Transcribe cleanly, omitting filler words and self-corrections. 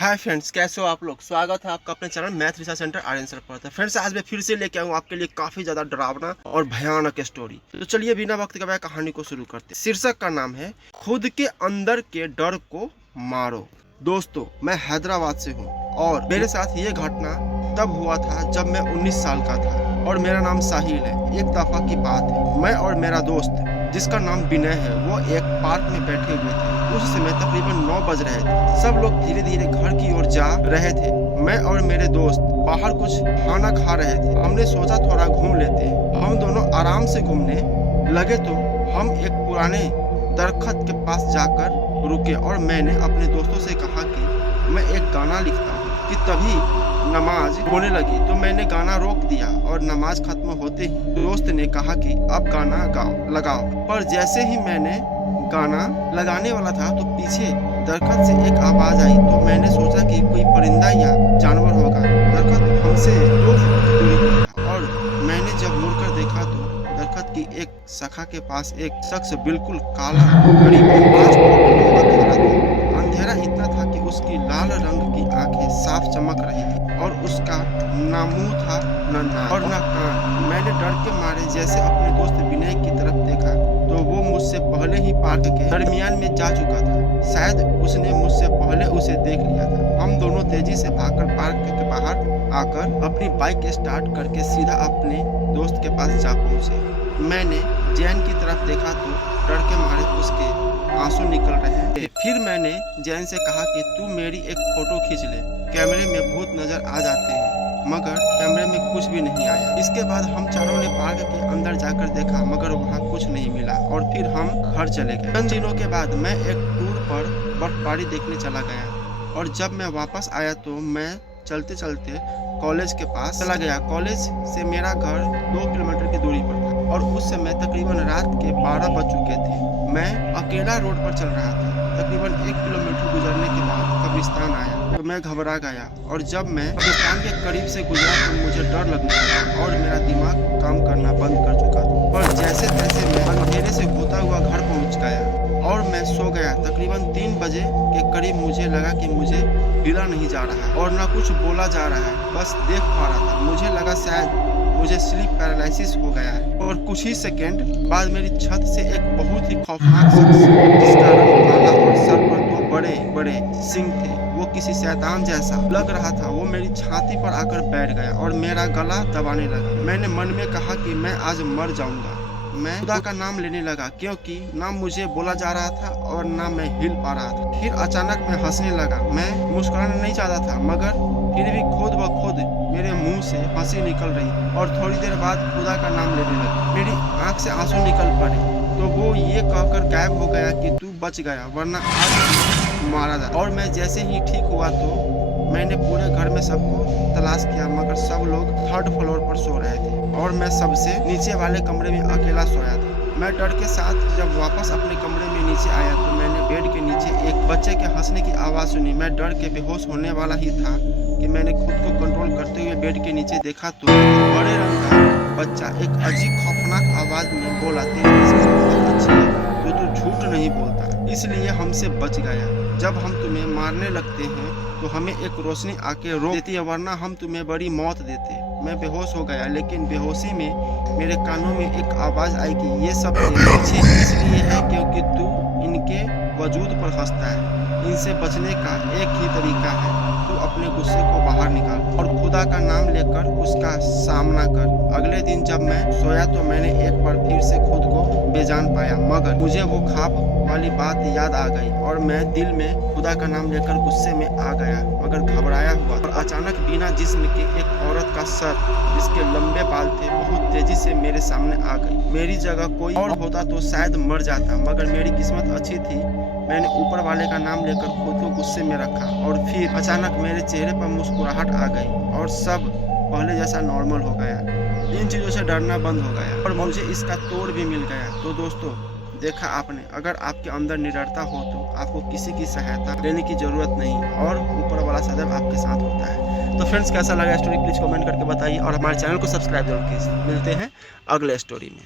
Hi friends, कैसे हो आप लोग। स्वागत है आपका अपने channel math research centre Aryan sir पर। फ्रेंड्स, आज मैं फिर से लेके आऊँ आपके लिए काफी ज्यादा डरावना और भयानक स्टोरी। तो चलिए बिना वक्त गवाए कहानी को शुरू करते हैं। शीर्षक का नाम है खुद के अंदर के डर को मारो। दोस्तों, मैं हैदराबाद से हूँ और मेरे साथ ये घटना तब हुआ था जब मैं 19 साल का था और मेरा नाम साहिल है। एक दफा की बात है, मैं और मेरा दोस्त जिसका नाम विनय है वो एक पार्क में बैठे हुए थे। उस समय तकरीबन 9 बज रहे थे। सब लोग धीरे धीरे घर की ओर जा रहे थे। मैं और मेरे दोस्त बाहर कुछ खाना खा रहे थे। हमने सोचा थोड़ा घूम लेते हैं। हम दोनों आराम से घूमने लगे तो हम एक पुराने दरख्त के पास जाकर रुके और मैंने अपने दोस्तों से कहा कि मैं एक गाना लिखता हूँ कि तभी नमाज होने लगी तो मैंने गाना रोक दिया और नमाज खत्म होते ही दोस्त ने कहा कि अब गाना लगाओ। पर जैसे ही मैंने गाना लगाने वाला था तो पीछे दरख्त से एक आवाज आई। तो मैंने सोचा कि कोई परिंदा या जानवर होगा। दरख्त हमसे 2 फुट की दूरी पर था और मैंने जब मुड़कर देखा तो दरख्त की एक शाखा के पास एक शख्स बिल्कुल काला, करीबन 5 फुट लंबा खड़ा था। अंधेरा इतना था कि उसकी लाल रंग की आंखें साफ चमक रही थी और उसका ना मुंह था न नाक और न कान। मैंने डर के मारे जैसे अपने दोस्त विनय की तरफ देखा तो वो मुझसे पहले ही पार्क के दरमियान में जा चुका था। शायद उसने मुझसे पहले उसे देख लिया था। हम दोनों तेजी से भागकर पार्क के बाहर आकर अपनी बाइक स्टार्ट करके सीधा अपने दोस्त के पास जा पहुंचे। मैंने जैन की तरफ देखा तो डर के मारे उसके आंसू निकल रहे थे। फिर मैंने जैन से कहा कि तू मेरी एक फोटो खींच ले, कैमरे में भूत नजर आ जाते हैं। मगर कैमरे में कुछ भी नहीं आया। इसके बाद हम चारों ने पार्क के अंदर जाकर देखा मगर वहाँ कुछ नहीं मिला और फिर हम घर चले गए। चंद दिनों के बाद मैं एक टूर पर बर्फबारी देखने चला गया और जब मैं वापस आया तो मैं चलते चलते कॉलेज के पास चला गया। कॉलेज से मेरा घर 2 किलोमीटर की दूरी पर था और उस समय तकरीबन रात के 12 बज चुके थे। मैं अकेला रोड पर चल रहा था। तकरीबन 1 किलोमीटर गुजरने के बाद कब्रिस्तान आया तो मैं घबरा गया और जब मैं कब्रिस्तान के करीब से गुजरा तो मुझे डर लगने लगा और मेरा दिमाग काम करना बंद कर चुका था। पर जैसे तैसे मैं अंधेरे से होता हुआ घर पहुंच गया और मैं सो गया। तकरीबन 3 बजे के करीब मुझे लगा कि मुझे हिला नहीं जा रहा है और ना कुछ बोला जा रहा है, बस देख पा रहा था। मुझे लगा शायद मुझे स्लीप पैरालिसिस हो गया है और कुछ ही सेकंड बाद मेरी छत से एक बहुत ही खौफनाक शख्स जिसका रंग काला और सर पर 2 बड़े बड़े सिंग थे, वो किसी शैतान जैसा लग रहा था, वो मेरी छाती पर आकर बैठ गया और मेरा गला दबाने लगा। मैंने मन में कहा कि मैं आज मर जाऊंगा। मैं खुदा का नाम लेने लगा क्योंकि ना मुझे बोला जा रहा था और ना मैं हिल पा रहा था। फिर अचानक मैं हंसने लगा। मैं मुस्कुराना नहीं चाहता था मगर फिर भी खुद ब खुद मेरे मुंह से हंसी निकल रही और थोड़ी देर बाद खुदा का नाम लेने लगा। मेरी आंख से आंसू निकल पड़े तो वो ये कहकर गायब हो गया कि तू बच गया वरना आज मारा जा। और मैं जैसे ही ठीक हुआ तो मैंने पूरे घर में सबको तलाश किया मगर सब लोग 3rd फ्लोर पर सो रहे थे और मैं सबसे नीचे वाले कमरे में अकेला सोया था। मैं डर के साथ जब वापस अपने कमरे में नीचे आया तो मैंने बेड के नीचे एक बच्चे के हंसने की आवाज़ सुनी। मैं डर के बेहोश होने वाला ही था कि मैंने खुद को कंट्रोल करते हुए बेड के नीचे देखा तो बड़े रंग का बच्चा एक अजीब खौफनाक आवाज़ में बोला, तेरी किस्मत बहुत अच्छी है जो तू झूठ नहीं बोलता, इसलिए हमसे बच गया। जब हम तुम्हें मारने लगते हैं तो हमें एक रोशनी आके रोक देती है वरना हम तुम्हें बड़ी मौत देते। मैं बेहोश हो गया लेकिन बेहोशी में मेरे कानों में एक आवाज़ आई कि ये सब तेरे पीछे इसलिए है क्योंकि तू इनके वजूद पर हंसता है। इनसे बचने का एक ही तरीका है, तू अपने गुस्से को बाहर निकाल और खुदा का नाम लेकर उसका सामना कर। अगले दिन जब मैं सोया तो मैंने एक बार फिर से खुद को बेजान पाया मगर मुझे वो ख्वाब वाली बात याद आ गई और मैं दिल में खुदा का नाम लेकर गुस्से में आ गया मगर घबराया हुआ। और अचानक बिना जिस्म के एक औरत का सर जिसके लंबे बाल थे बहुत तेजी से मेरे सामने आ गई। मेरी जगह कोई और होता तो शायद मर जाता मगर मेरी किस्मत अच्छी थी। मैंने ऊपर वाले का नाम लेकर खुद को गुस्से में रखा और फिर अचानक मेरे चेहरे पर मुस्कुराहट आ गई और सब पहले जैसा नॉर्मल हो गया। इन चीज़ों से डरना बंद हो गया और मुझे इसका तोड़ भी मिल गया। तो दोस्तों, देखा आपने, अगर आपके अंदर निडरता हो तो आपको किसी की सहायता लेने की जरूरत नहीं और ऊपर वाला सदैव आपके साथ होता है। तो फ्रेंड्स, कैसा लगा स्टोरी प्लीज कमेंट करके बताइए और हमारे चैनल को सब्सक्राइब जरूर कीजिए। मिलते हैं अगले स्टोरी में।